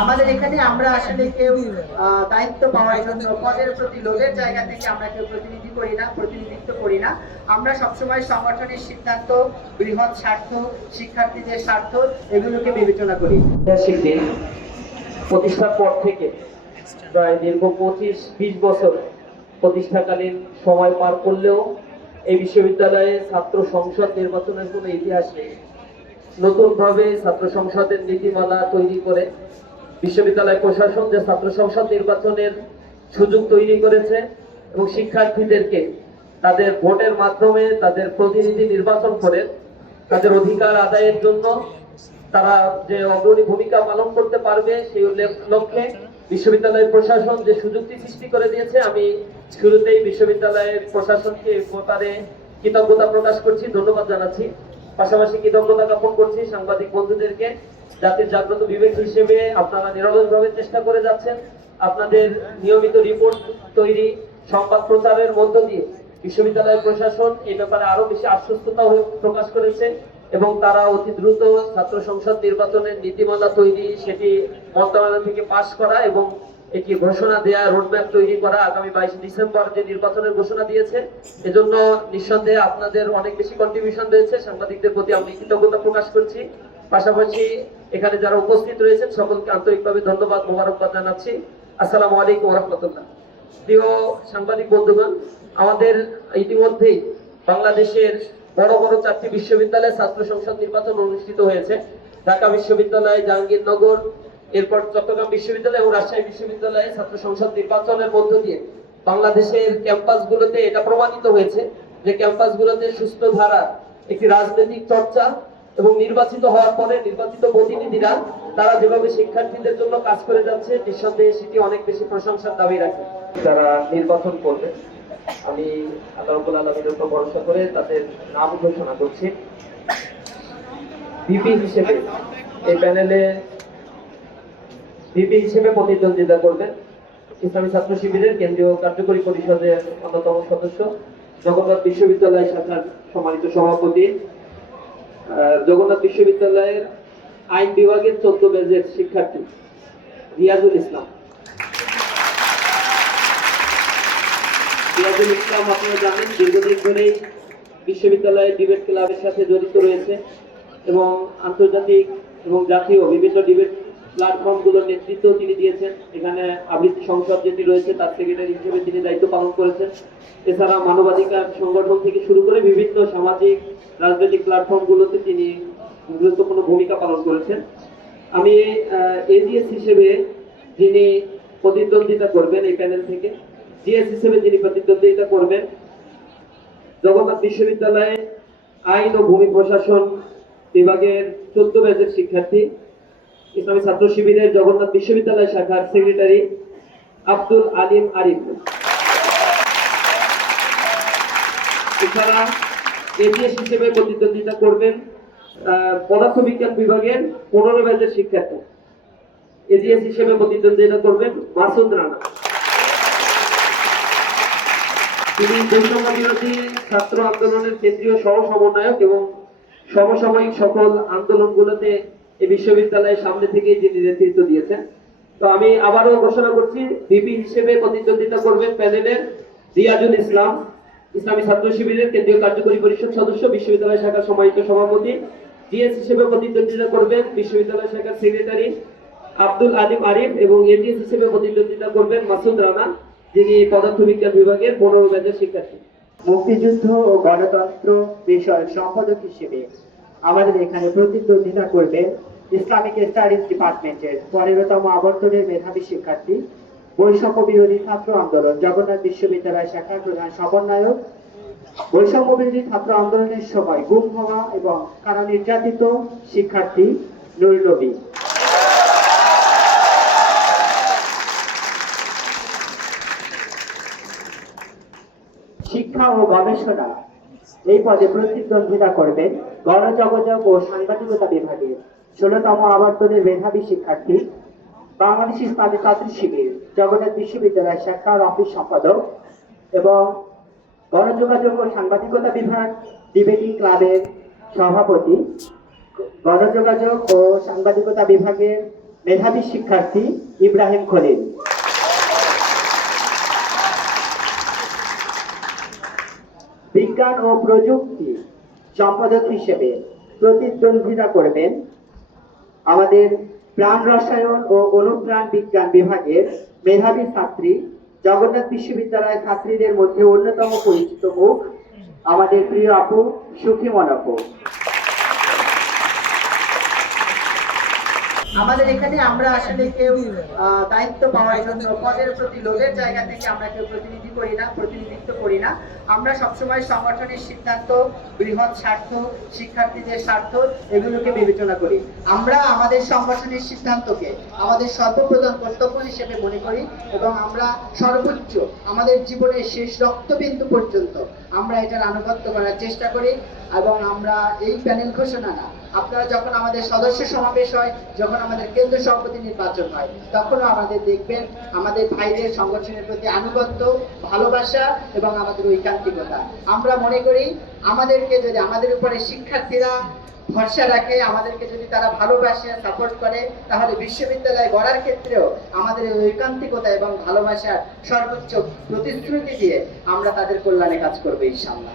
আমাদের এখানে আমরা আসলে কেউ দায়িত্ব পাওয়ার জন্য পদের প্রতি লোভের জায়গা থেকে আমরা কেউ প্রতিনিধিত্ব করি না। আমরা সবসময় সংগঠনের সিদ্ধান্ত, বৃহৎ স্বার্থ, শিক্ষার্থীদের স্বার্থ এগুলোকে বিবেচনা করি। প্রতিষ্ঠার পর থেকে প্রায় দীর্ঘ 25-20 বছর প্রতিষ্ঠাকালীন সময় পার করলেও এই বিশ্ববিদ্যালয়ে ছাত্র সংসদ নির্বাচনের কোনো ইতিহাস নেই। নতুনভাবে ছাত্র সংসদের নীতিমালা তৈরি করে বিশ্ববিদ্যালয় প্রশাসন যে ছাত্র সংসদ নির্বাচনের সুযোগ তৈরি করেছে এবং শিক্ষার্থীদেরকে তাদের ভোটের মাধ্যমে তাদের প্রতিনিধি নির্বাচন করে তাদের অধিকার আদায়ের জন্য তারা যে অগ্রণী ভূমিকা পালন করতে পারবে সেই লক্ষ্যে বিশ্ববিদ্যালয় প্রশাসন যে সুযোগটি সৃষ্টি করে দিয়েছে, আমি শুরুতেই বিশ্ববিদ্যালয়ের প্রশাসনকে এই ব্যাপারে কৃতজ্ঞতা প্রকাশ করছি, ধন্যবাদ জানাচ্ছি। পাশাপাশি কৃতজ্ঞতা জ্ঞাপন করছি সাংবাদিক বন্ধুদেরকে। জাতির জাগ্রত বিবেক হিসেবে আপনারা নিরলসভাবে চেষ্টা করে যাচ্ছেন। আপনাদের নিয়মিত রিপোর্ট তৈরি, সংবাদ প্রচারের মধ্য দিয়ে বিশ্ববিদ্যালয় প্রশাসন এই ব্যাপারে আরো বেশি আশ্বস্ততা প্রকাশ করেছে এবং তারা অতি দ্রুত ছাত্র সংসদ নির্বাচনের নীতিমালা তৈরি, সেটি মন্ত্রণালয় থেকে পাশ করা এবং একটি ঘোষণা দেয়া, রোডম্যাপ তৈরি করা, আগামী 22 ডিসেম্বর যে নির্বাচনের ঘোষণা দিয়েছে, এজন্য নিঃসন্দেহে আপনাদের অনেক বেশি কন্ট্রিবিউশন রয়েছে। সাংবাদিকদের প্রতি আমি কৃতজ্ঞতা প্রকাশ করছি। পাশাপাশি এখানে যারা উপস্থিত রয়েছেন সকলকে আন্তরিকভাবে ধন্যবাদ, মোবারকবাদ জানাচ্ছি। আসসালামু আলাইকুম ওয়া রাহমাতুল্লাহ। প্রিয় সাংবাদিক বন্ধুগণ, আমাদের ইতিমধ্যেই বাংলাদেশের বড় বড় 4টি বিশ্ববিদ্যালয়ে ছাত্র সংসদ নির্বাচন অনুষ্ঠিত হয়েছে। ঢাকা বিশ্ববিদ্যালয়, জাহাঙ্গীরনগর, এরপর চট্টগ্রাম বিশ্ববিদ্যালয় এবং রাজশাহী বিশ্ববিদ্যালয়ে ছাত্র সংসদ নির্বাচনের মধ্য দিয়ে বাংলাদেশের ক্যাম্পাসগুলোতে এটা প্রমাণিত হয়েছে যে ক্যাম্পাসগুলোতে সুস্থ ধারা একটি রাজনৈতিক চর্চা এবং নির্বাচিত হওয়ার পরে নির্বাচিত প্রতিনিধিরা তারা যেভাবে শিক্ষার্থীদের জন্য কাজ করে যাচ্ছে, নিঃসন্দেহে সেটি অনেক বেশি প্রশংসার দাবি রাখে। যারা নির্বাচন করবে, আমি আল্লাহ রাব্বুল আলামিনের উপর ভরসা করে তাদের নাম ঘোষণা করছি। ভিপি হিসেবে এই প্যানেলে ভিপি হিসেবে প্রতিদ্বন্দ্বিতা করবেন ইসলামী ছাত্র শিবিরের কেন্দ্রীয় কার্যকরী পরিষদের অন্যতম সদস্য, জগন্নাথ বিশ্ববিদ্যালয় শাখার সম্মানিত সভাপতি, জগন্নাথ বিশ্ববিদ্যালয়ের আইন বিভাগের 14 ব্যাচের শিক্ষার্থী রিয়াজুল ইসলাম। রিয়াজুল ইসলাম আপনারা জানেন দীর্ঘদিন ধরেই বিশ্ববিদ্যালয়ের ডিবেট ক্লাবের সাথে জড়িত রয়েছে এবং আন্তর্জাতিক এবং জাতীয় বিভিন্ন ডিবেট প্ল্যাটফর্মগুলোর নেতৃত্ব তিনি দিয়েছেন। এখানে আবৃত্তি সংসদ যেটি রয়েছে তার সেক্রেটারি হিসেবে তিনি দায়িত্ব পালন করেছেন। এছাড়া মানবাধিকার সংগঠন থেকে শুরু করে বিভিন্ন সামাজিক রাজনৈতিক প্ল্যাটফর্মগুলোতে তিনি গুরুত্বপূর্ণ ভূমিকা পালন করেছেন। আমি এজিএস হিসেবে যিনি প্রতিদ্বন্দ্বিতা করবেন এই প্যানেল থেকে, জিএস হিসেবে যিনি প্রতিদ্বন্দ্বিতা করবেন জগন্নাথ বিশ্ববিদ্যালয়ে আইন ও ভূমি প্রশাসন বিভাগের 14 ব্যাচের শিক্ষার্থী, ইসলামী ছাত্র শিবিরের জগন্নাথ বিশ্ববিদ্যালয় শাখার সেক্রেটারি আব্দুল আলিম আরিফ। এছাড়া এজিএস হিসেবে প্রতিদ্বন্দ্বিতা করবেন পদার্থবিজ্ঞান বিভাগের 15 ব্যাচের শিক্ষার্থী, এজিএস হিসেবে প্রতিদ্বন্দ্বিতা করবেন মাসুদ রানা। তিনি বৈষম্য বিরোধী ছাত্র আন্দোলনের কেন্দ্রীয় সহ সমন্বয়ক এবং সমসাময়িক সকল আন্দোলনগুলোতে এই বিশ্ববিদ্যালয়ের সামনে থেকেই যিনি নেতৃত্ব দিয়েছেন। তো আমি আবারও ঘোষণা করছি, ভিপি হিসেবে প্রতিদ্বন্দ্বিতা করবেন প্যানেলের রিয়াজুল ইসলাম, ইসলামী ছাত্র শিবিরের কেন্দ্রীয় কার্যকরী পরিষদ সদস্য, বিশ্ববিদ্যালয় শাখার সম্মানিত সভাপতি। জিএস হিসেবে প্রতিদ্বন্দ্বিতা করবেন বিশ্ববিদ্যালয় শাখার সেক্রেটারি আব্দুল আলিম আরিফ এবং এজিএস হিসেবে প্রতিদ্বন্দ্বিতা করবেন মাসুদ রানা, যিনি পদার্থবিজ্ঞান বিভাগের 15 ব্যাচের শিক্ষার্থী। মুক্তিযুদ্ধ ও গণতন্ত্র বিষয়ক সম্পাদক হিসেবে আমাদের এখানে প্রতিদ্বন্দ্বিতা করবেন ইসলামিক স্টাডিজ ডিপার্টমেন্টের 15তম আবর্তনের মেধাবী শিক্ষার্থী, বৈষম্য বিরোধী ছাত্র আন্দোলন জগন্নাথ বিশ্ববিদ্যালয় শাখার প্রধান সমন্বয়ক, বৈষম্য বিরোধী ছাত্র আন্দোলনের সময় গুম হওয়া এবং কারা নির্যাতিত শিক্ষার্থী নুরুল নবী। শিক্ষা ও গবেষণা এই পদে প্রতিদ্বন্দ্বিতা করবেন গণযোগাযোগ ও সাংবাদিকতা বিভাগের 16তম আবর্তনের মেধাবী শিক্ষার্থী, বাংলাদেশ ইসলামী ছাত্র শিবির জগন্নাথ বিশ্ববিদ্যালয় শাখার অফিস সম্পাদক এবং গণযোগাযোগ ও সাংবাদিকতা বিভাগ ডিবেটিং ক্লাবের সভাপতি, গণযোগাযোগ ও সাংবাদিকতা বিভাগের মেধাবী শিক্ষার্থী ইব্রাহিম খলিল। বিজ্ঞান ও প্রযুক্তি সম্পাদক হিসেবে প্রতিদ্বন্দ্বিতা করবেন আমাদের প্রাণ রসায়ন ও অনুপ্রাণ বিজ্ঞান বিভাগের মেধাবী ছাত্রী, জগন্নাথ বিশ্ববিদ্যালয় ছাত্রীদের মধ্যে অন্যতম পরিচিত মুখ আমাদের প্রিয় আপু সুখিমন আপু। আমাদের এখানে আমরা আসলে কেউ দায়িত্ব পাওয়ার জন্য পদের প্রতি লোভের জায়গা থেকে আমরা কেউ প্রতিনিধিত্ব করি না। আমরা সবসময় সংগঠনের সিদ্ধান্ত, বৃহৎ স্বার্থ, শিক্ষার্থীদের স্বার্থ এগুলোকে বিবেচনা করি। আমরা আমাদের সংগঠনের সিদ্ধান্তকে আমাদের সর্বপ্রধান কর্তব্য হিসেবে মনে করি এবং আমরা সর্বোচ্চ আমাদের জীবনের শেষ রক্তবিন্দু পর্যন্ত আমরা এটার আনুগত্য করার চেষ্টা করি। এবং আমরা এই প্যানেল ঘোষণা না, আপনারা যখন আমাদের সদস্য সমাবেশ হয়, যখন আমাদের কেন্দ্র সভাপতি নির্বাচন হয়, তখনও আমাদের দেখবেন আমাদের ভাইদের সংগঠনের প্রতি আনুগত্য, ভালোবাসা এবং আমাদের ঐকান্তিকতা। আমরা মনে করি আমাদেরকে যদি আমাদের উপরে শিক্ষার্থীরা ভরসা রাখে, আমাদেরকে যদি তারা ভালোবাসে, সাপোর্ট করে, তাহলে বিশ্ববিদ্যালয় গড়ার ক্ষেত্রেও আমাদের এই ঐকান্তিকতা এবং ভালোবাসার সর্বোচ্চ প্রতিশ্রুতি দিয়ে আমরা তাদের কল্যাণে কাজ করবো ইনশাআল্লাহ।